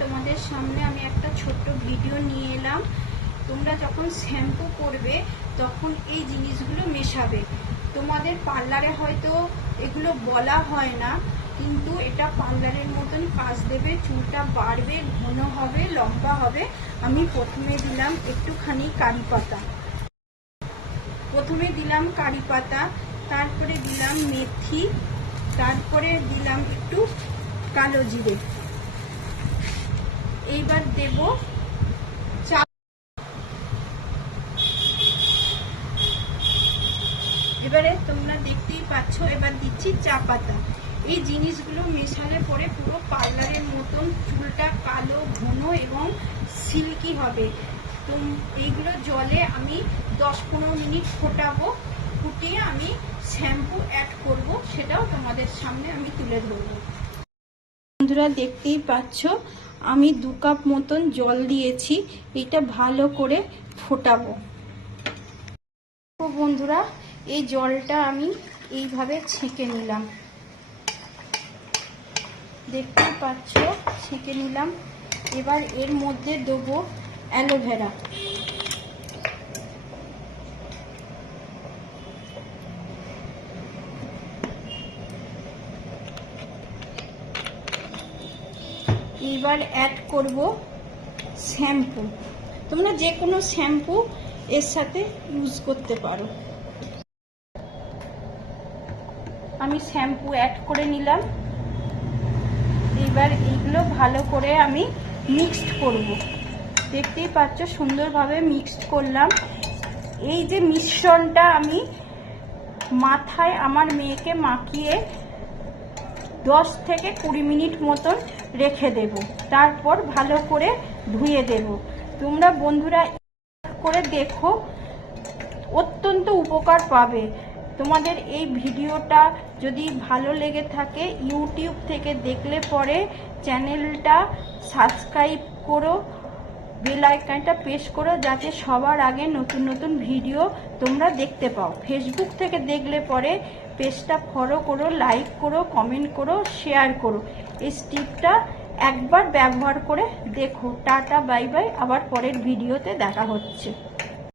তোমাদের সামনে আমি একটা ছোট্ট ভিডিও নিয়ে এলাম। তোমরা যখন শ্যাম্পু করবে তখন এই জিনিসগুলো মেশাবে। তোমাদের পার্লারে হয়তো এগুলো বলা হয় না, কিন্তু এটা পার্লারের মতন কাজ দেবে, চুলটা বাড়বে, ঘন হবে, লম্বা হবে। আমি প্রথমে দিলাম একটুখানি কারি পাতা, তারপরে দিলাম মেথি, তারপরে দিলাম একটু কালো জিরে। এইবার দেব চা। এবারে তোমরা দেখতেই পাচ্ছ, এবার দিচ্ছি চা পাতা। এই জিনিসগুলো মেশালে পরে পুরো পার্লারের মতন চুলটা কালো, ঘন এবং সিল্কি হবে। তো এইগুলো জলে আমি 10-15 মিনিট ফোটাবো, ফুটিয়ে আমি শ্যাম্পু অ্যাড করব, সেটাও তোমাদের সামনে আমি তুলে ধরবো। বন্ধুরা দেখতেই পাচ্ছ, আমি 2 কাপ মতন জল দিয়েছি, এটা ভালো করে ফোটাবো। তো বন্ধুরা, এই জলটা আমি এইভাবে ছেঁকে নিলাম, দেখতেই পাচ্ছ ছেঁকে নিলাম। এবার এর মধ্যে দেবো অ্যালোভেরা। এবার অ্যাড করব শ্যাম্পু। তোমরা যে কোনো শ্যাম্পু এর সাথে ইউজ করতে পারো। আমি শ্যাম্পু অ্যাড করে নিলাম। এবার এইগুলো ভালো করে আমি মিক্সড করব। দেখতেই পাচ্ছ সুন্দরভাবে মিক্সড করলাম। এই যে মিশ্রণটা আমি মাথায় আমার মেয়েকে মাখিয়ে 10 থেকে 20 মিনিট মতন রেখে দেব, তারপর ভালো করে ধুয়ে দেব। তোমরা বন্ধুরা করে দেখো, অত্যন্ত উপকার পাবে। তোমাদের এই ভিডিওটা যদি ভালো লেগে থাকে, ইউটিউব থেকে দেখলে পরে চ্যানেলটা সাবস্ক্রাইব করো, বেল আইকনটা প্রেস করো, যাতে সবার আগে নতুন নতুন ভিডিও তোমরা দেখতে পাও। ফেসবুক থেকে দেখলে পরে পেজটা ফলো করো, লাইক করো, কমেন্ট করো, শেয়ার করো। এই টিপটা একবার ব্যবহার করে দেখো। টাটা, বাই বাই, আবার পরের ভিডিওতে দেখা হচ্ছে।